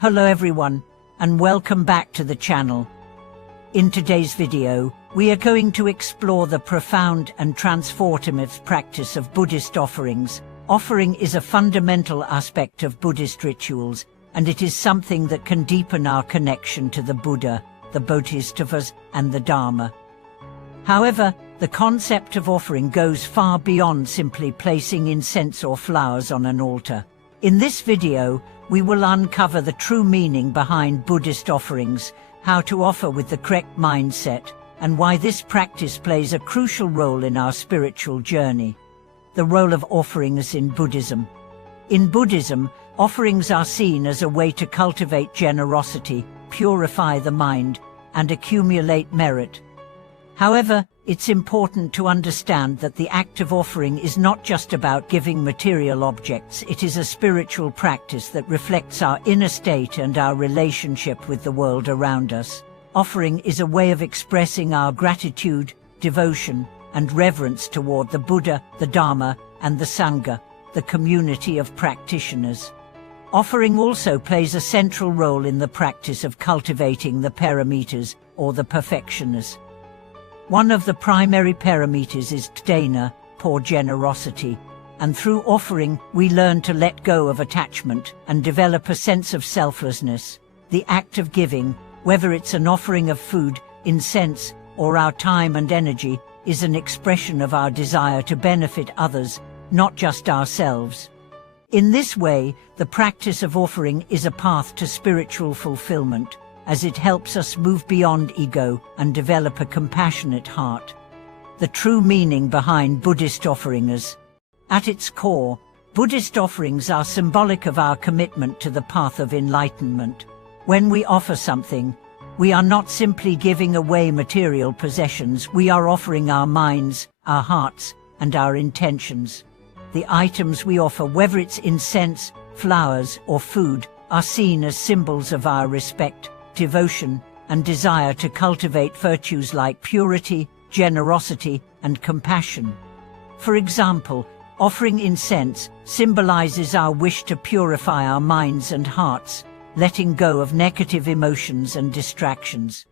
Hello everyone, and welcome back to the channel. In today's video, we are going to explore the profound and transformative practice of Buddhist offerings. Offering is a fundamental aspect of Buddhist rituals, and it is something that can deepen our connection to the Buddha, the Bodhisattvas, and the Dharma. However, the concept of offering goes far beyond simply placing incense or flowers on an altar. In this video, we will uncover the true meaning behind Buddhist offerings, how to offer with the correct mindset, and why this practice plays a crucial role in our spiritual journey. The role of offerings in Buddhism. In Buddhism, offerings are seen as a way to cultivate generosity, purify the mind, and accumulate merit. However, it's important to understand that the act of offering is not just about giving material objects. It is a spiritual practice that reflects our inner state and our relationship with the world around us. Offering is a way of expressing our gratitude, devotion, and reverence toward the Buddha, the Dharma, and the Sangha, the community of practitioners. Offering also plays a central role in the practice of cultivating the paramitas, or the perfectioners. One of the primary paramitas is dana, pour generosity, and through offering we learn to let go of attachment and develop a sense of selflessness. The act of giving, whether it's an offering of food, incense, or our time and energy, is an expression of our desire to benefit others, not just ourselves. In this way, the practice of offering is a path to spiritual fulfillment, as it helps us move beyond ego and develop a compassionate heart. The true meaning behind Buddhist offerings. At its core, Buddhist offerings are symbolic of our commitment to the path of enlightenment. When we offer something, we are not simply giving away material possessions, we are offering our minds, our hearts, and our intentions. The items we offer, whether it's incense, flowers, or food, are seen as symbols of our respect, devotion, and desire to cultivate virtues like purity, generosity, and compassion. For example, offering incense symbolizes our wish to purify our minds and hearts, letting go of negative emotions and distractions.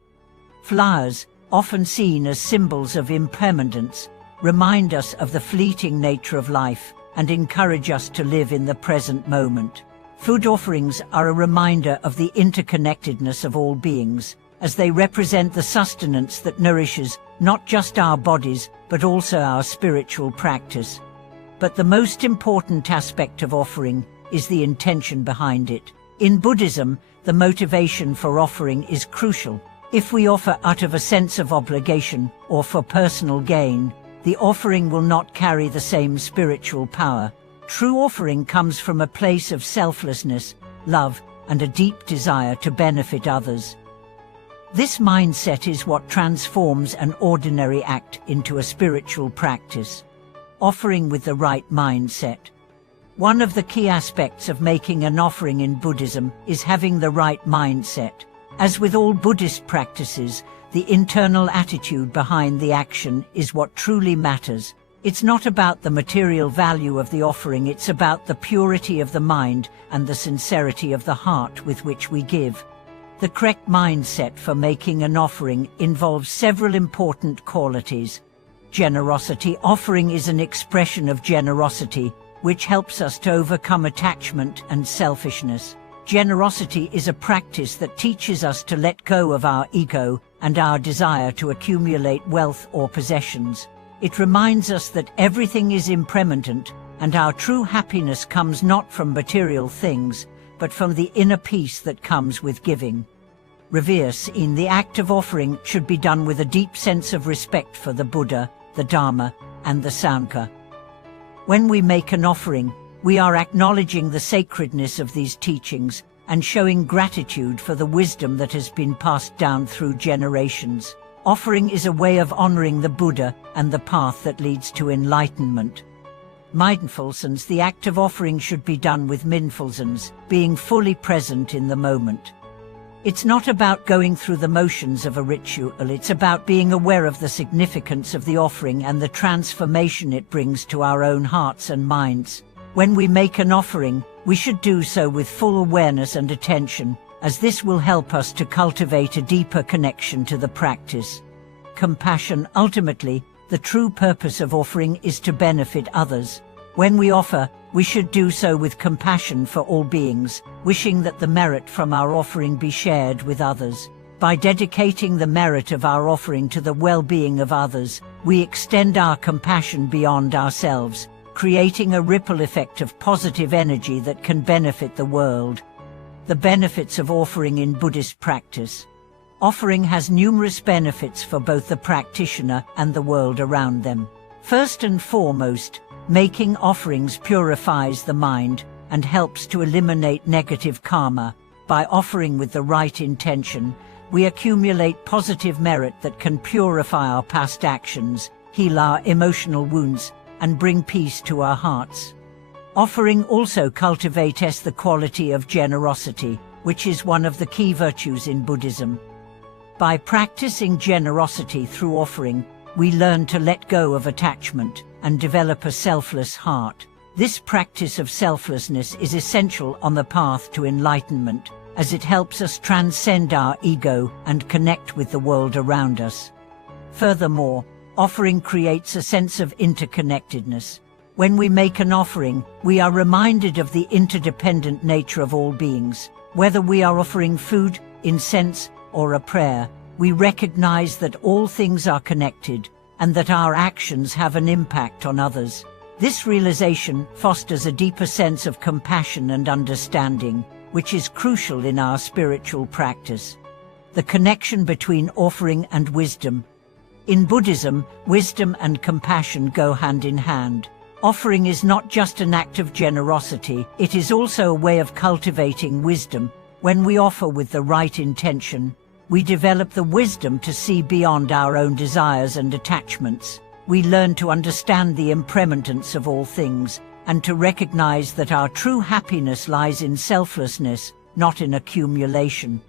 Flowers, often seen as symbols of impermanence, remind us of the fleeting nature of life and encourage us to live in the present moment. Food offerings are a reminder of the interconnectedness of all beings, as they represent the sustenance that nourishes not just our bodies, but also our spiritual practice. But the most important aspect of offering is the intention behind it. In Buddhism, the motivation for offering is crucial. If we offer out of a sense of obligation or for personal gain, the offering will not carry the same spiritual power. True offering comes from a place of selflessness, love, and a deep desire to benefit others. This mindset is what transforms an ordinary act into a spiritual practice. Offering with the right mindset. One of the key aspects of making an offering in Buddhism is having the right mindset. As with all Buddhist practices, the internal attitude behind the action is what truly matters. It's not about the material value of the offering, it's about the purity of the mind and the sincerity of the heart with which we give. The correct mindset for making an offering involves several important qualities. Generosity. Offering is an expression of generosity, which helps us to overcome attachment and selfishness. Generosity is a practice that teaches us to let go of our ego and our desire to accumulate wealth or possessions. It reminds us that everything is impermanent, and our true happiness comes not from material things, but from the inner peace that comes with giving. Reverse. In the act of offering should be done with a deep sense of respect for the Buddha, the Dharma, and the Sangha. When we make an offering, we are acknowledging the sacredness of these teachings and showing gratitude for the wisdom that has been passed down through generations. Offering is a way of honoring the Buddha and the path that leads to enlightenment. Mindfulness. The act of offering should be done with mindfulness, being fully present in the moment. It's not about going through the motions of a ritual, it's about being aware of the significance of the offering and the transformation it brings to our own hearts and minds. When we make an offering, we should do so with full awareness and attention, as this will help us to cultivate a deeper connection to the practice. Compassion. Ultimately, the true purpose of offering is to benefit others. When we offer, we should do so with compassion for all beings, wishing that the merit from our offering be shared with others. By dedicating the merit of our offering to the well-being of others, we extend our compassion beyond ourselves, creating a ripple effect of positive energy that can benefit the world. The benefits of offering in Buddhist practice. Offering has numerous benefits for both the practitioner and the world around them. First and foremost, making offerings purifies the mind and helps to eliminate negative karma. By offering with the right intention, we accumulate positive merit that can purify our past actions, heal our emotional wounds, and bring peace to our hearts. Offering also cultivates the quality of generosity, which is one of the key virtues in Buddhism. By practicing generosity through offering, we learn to let go of attachment and develop a selfless heart. This practice of selflessness is essential on the path to enlightenment, as it helps us transcend our ego and connect with the world around us. Furthermore, offering creates a sense of interconnectedness. When we make an offering, we are reminded of the interdependent nature of all beings. Whether we are offering food, incense, or a prayer, we recognize that all things are connected and that our actions have an impact on others. This realization fosters a deeper sense of compassion and understanding, which is crucial in our spiritual practice. The connection between offering and wisdom. In Buddhism, wisdom and compassion go hand in hand. Offering is not just an act of generosity, it is also a way of cultivating wisdom. When we offer with the right intention, we develop the wisdom to see beyond our own desires and attachments. We learn to understand the impermanence of all things, and to recognize that our true happiness lies in selflessness, not in accumulation.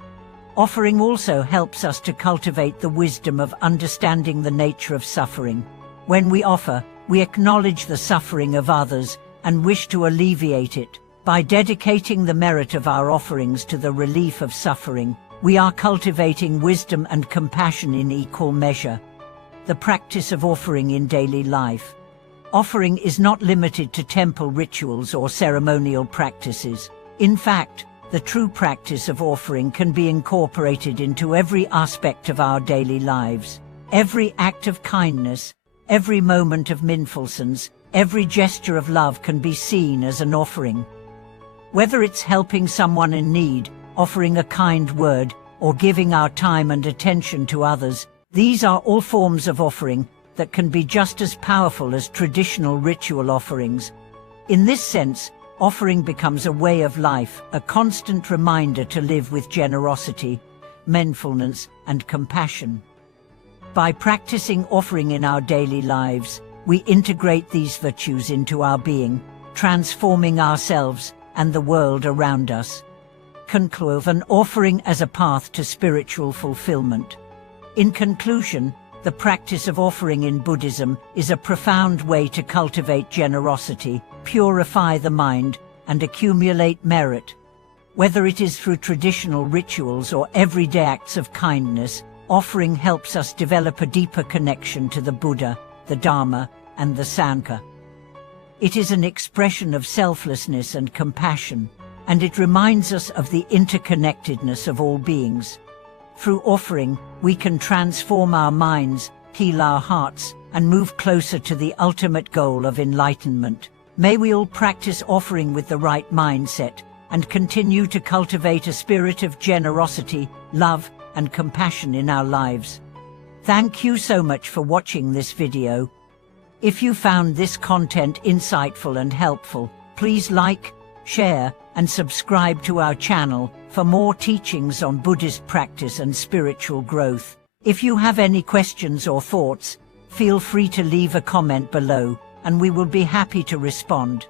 Offering also helps us to cultivate the wisdom of understanding the nature of suffering. When we offer, we acknowledge the suffering of others and wish to alleviate it. By dedicating the merit of our offerings to the relief of suffering, we are cultivating wisdom and compassion in equal measure. The practice of offering in daily life. Offering is not limited to temple rituals or ceremonial practices. In fact, the true practice of offering can be incorporated into every aspect of our daily lives. Every act of kindness, every moment of mindfulness, every gesture of love can be seen as an offering. Whether it's helping someone in need, offering a kind word, or giving our time and attention to others, these are all forms of offering that can be just as powerful as traditional ritual offerings. In this sense, offering becomes a way of life, a constant reminder to live with generosity, mindfulness, and compassion. By practicing offering in our daily lives, we integrate these virtues into our being, transforming ourselves and the world around us. Conclude an offering as a path to spiritual fulfillment. In conclusion, the practice of offering in Buddhism is a profound way to cultivate generosity, purify the mind, and accumulate merit. Whether it is through traditional rituals or everyday acts of kindness, offering helps us develop a deeper connection to the Buddha, the Dharma, and the Sangha. It is an expression of selflessness and compassion, and it reminds us of the interconnectedness of all beings. Through offering, we can transform our minds, heal our hearts, and move closer to the ultimate goal of enlightenment. May we all practice offering with the right mindset, and continue to cultivate a spirit of generosity, love, and compassion in our lives. Thank you so much for watching this video. If you found this content insightful and helpful, please like, share, and subscribe to our channel for more teachings on Buddhist practice and spiritual growth. If you have any questions or thoughts, feel free to leave a comment below, and we will be happy to respond.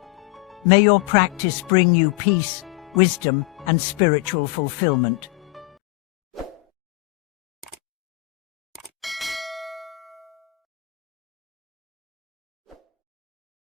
May your practice bring you peace, wisdom, and spiritual fulfillment.